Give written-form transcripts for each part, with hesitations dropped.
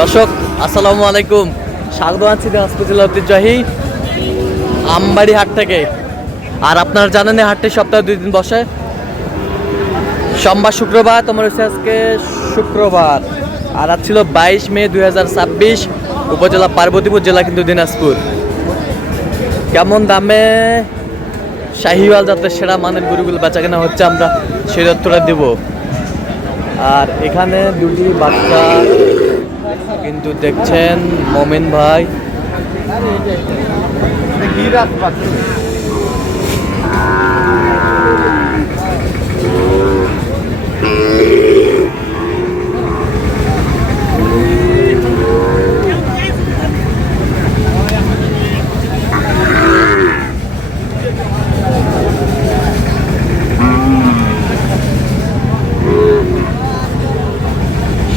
দর্শক আসসালামু আলাইকুম, স্বাগত আছি দিনাজপুর জেলা ঐতিহ্যবাহী আমবাড়ি হাট থেকে। আর আপনারা জানেন এই হাটটি সপ্তাহে 2 দিন বসে, সোমবার শুক্রবার। তোমার হচ্ছে আজকে শুক্রবার, আর আজ ছিল 22 মে 2026, উপজেলা পার্বতীপুর, জেলা কিন্তু দিনাজপুর। কেমন দামে শাহিওয়াল জাতের সেরা মানের গরুগুলো বেচা কেনা হচ্ছে আমরা সেই তথ্যটা দেব। আর এখানে দুটি বাচ্চা কিন্তু দেখছেন মমিন ভাই।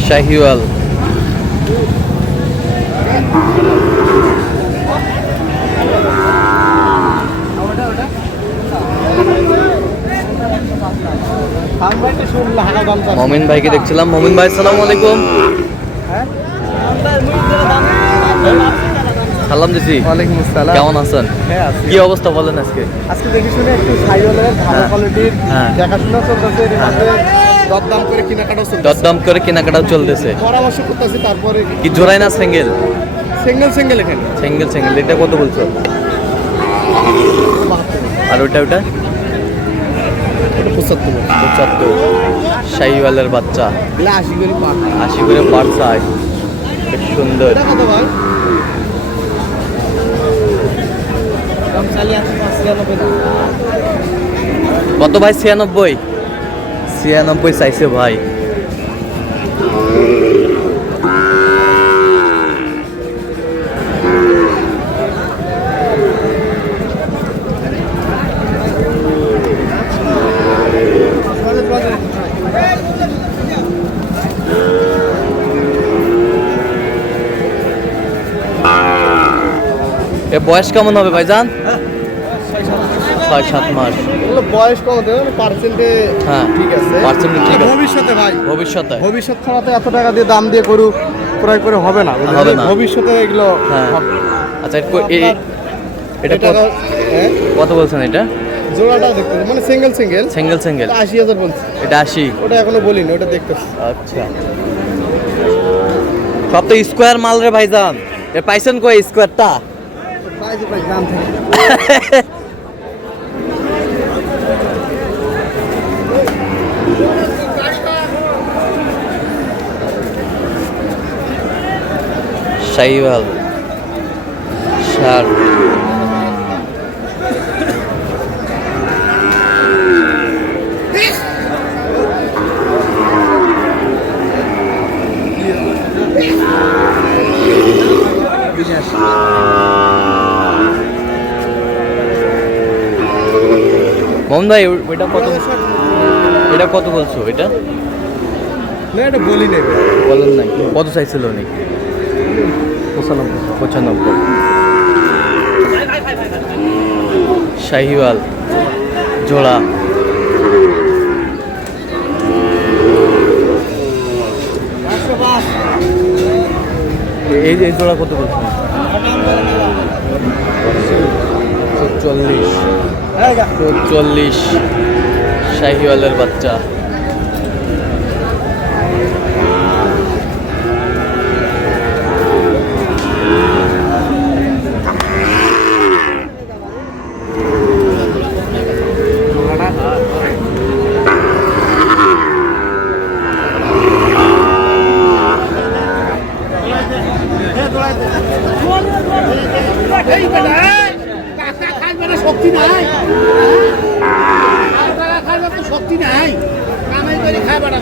শাহিওয়াল মমিন ভাইকে দেখছিলাম। মমিন ভাই আসসালামু আলাইকুম। সালাম দিছি। ওয়ালাইকুম আসসালাম। কেমন আছেন? হ্যাঁ আছি। কি অবস্থা বলেন আজকে? আজকে দেখে শুনে একটু শাহিওয়ালের ভালো কোয়ালিটির দেখাশোনা চলতেছে, এর মধ্যে দরদাম করে কেনাকাটাও চলতেছে। দরদাম করে কেনাকাটাও চলতেছে। পরামর্শ করতেছি, তারপরে কি জোড়াই না সিঙ্গেল? সিঙ্গেল এখানে সিঙ্গেল এটা কত বলছো? আর ওটা 75 শাহিওয়ালের বাচ্চা 80 করে পার। 80 করে পার সাইজ, বেশ সুন্দর। এটা কত ভাই? দাম চালিয়ে আছে 95। কত ভাই? 96 চাইছে ভাই। এ বয়স কেমন হবে ভাইজান? 6-7 মাস। এগুলো বয়স কম হতে হবে, পার্সেন্টে হ্যাঁ ঠিক আছে। পার্সেন্ট ঠিক আছে। ভবিষ্যতে ভাই, ভবিষ্যতে খানাতে এত টাকা দিয়ে দাম দিয়ে গরু ক্রয় করে হবে না, বুঝলেন? হবে না। ভবিষ্যতে এগুলো হ্যাঁ। হবে। আচ্ছা এটা হ্যাঁ, কত বলছেন? এটা জোড়াটা দেখতে মানে সিঙ্গেল 80,000 বলছি। এটা 80। ওটা এখনো বলিনি, ওটা দেখতেছি। আচ্ছা, সব তো স্কোয়ার মাল রে ভাইজান। এ পাইছেন কই স্কোয়ারটা? প্রাইস দাম থাকে। শাহিওয়াল ষাট। মোহন ভাই এটা কত বলছো? এটা না, এটা বলি নেই। বলেন নাই, কত চাইছিল উনি? 95 শাহিওয়াল জোড়া। এই জোড়া কত বলছেন? 40 শাহিওয়ালের বাচ্চা। শক্তি নাই, কামাই করে খাই বেড়া।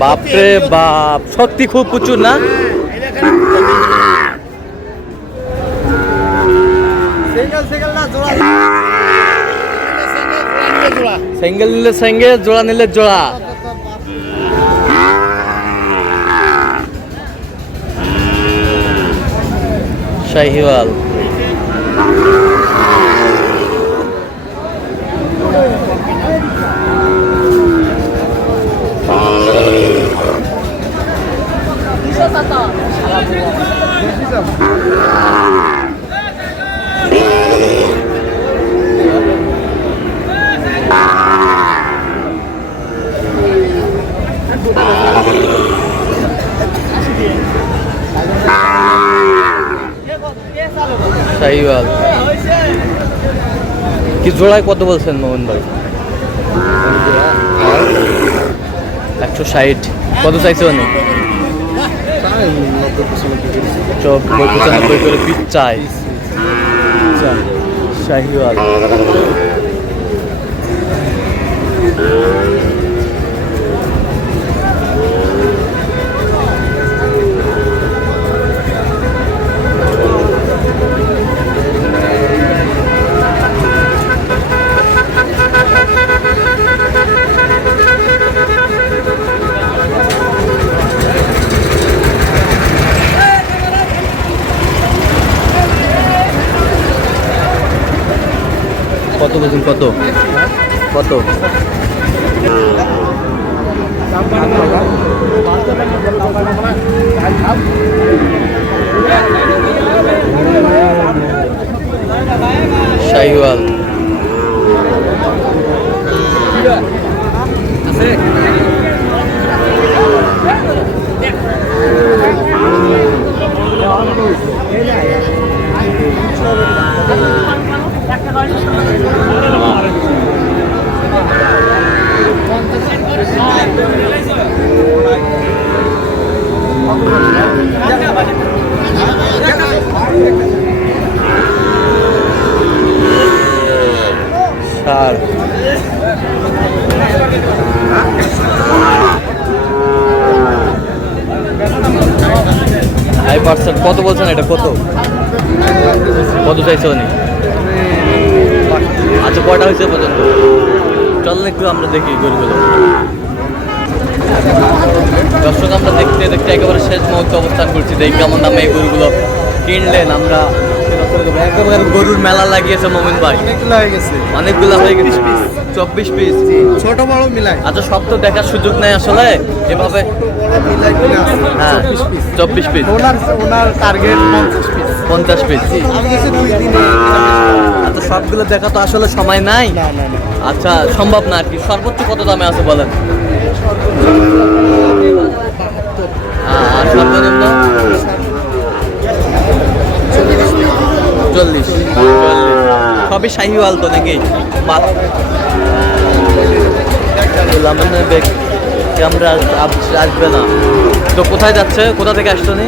বাপরে বাপ, শক্তি খুব প্রচুর না? সিঙ্গেল নিলে সিঙ্গেল, জোড়া নিলে জোড়া। শাহিওয়াল। শাহিওয়াল কি জোড়ায় কত বলছেন মোহন ভাই? 160। কত চাইছে অনেক? 95 করে পিস চাই। শাহিওয়াল কত বলছেন? কত কত? শাহিওয়াল সার হাই পার্সেন্ট কত বলছেন? এটা কত কত চাইছে উনি? আচ্ছা কয়টা হয়েছে পর্যন্ত? চল একটু আমরা দেখি গরুগুলো। দর্শক আমরা দেখতে দেখতে একেবারে শেষ মুহূর্তে অবস্থান করছি। দেখি কেমন দামে এই গরুগুলো কিনলেন। আমরা একেবারে গরুর মেলা লাগিয়েছে মোমিন ভাই। অনেকগুলো হয়ে গেছে 24 পিস ছোট বড় মিলাই। আচ্ছা সব তো দেখার সুযোগ নেই আসলে এভাবে। হ্যাঁ 24 পিস। ওনার টার্গেট 50 পিস। আমি গেছি 2 দিনে। আচ্ছা সবগুলো দেখা তো আসলে সময় নাই। আচ্ছা সম্ভব না আর কি। সর্বোচ্চ কত দামে আছে বলেন? আর সর্বনিম্ন 40। সবই শাহিওয়াল তো নাকি? ক্যামেরা আসবে না তো। কোথায় যাচ্ছে? কোথা থেকে আসতো নি?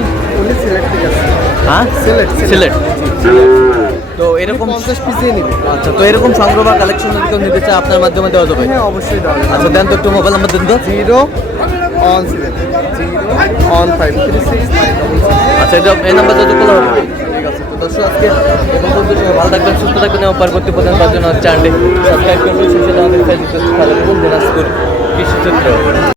হ্যাঁ সিলেট। তো এরকম 50 পিস দিয়ে নিবে। আচ্ছা তো এরকম সংগ্রহ বা কালেকশন যদি কেউ নিতে চায় আপনার মাধ্যমে দেওয়া যাবে? হ্যাঁ অবশ্যই দেওয়া যাবে। আচ্ছা দেন তো একটু মোবাইল নাম্বার দেন তো। 017 আচ্ছা এই নাম্বারটা তো খোলা হবে। ঠিক আছে তো দর্শক আজকে ভালো থাকবেন, সুস্থ থাকবেন এবং পরবর্তী প্রধান পাওয়ার জন্য চ্যানেলটি সাবস্ক্রাইব করবেন। সেই সাথে আমাদের ফেসবুক পেজ ফলো করুন দিনাজপুর কৃষি চিত্র।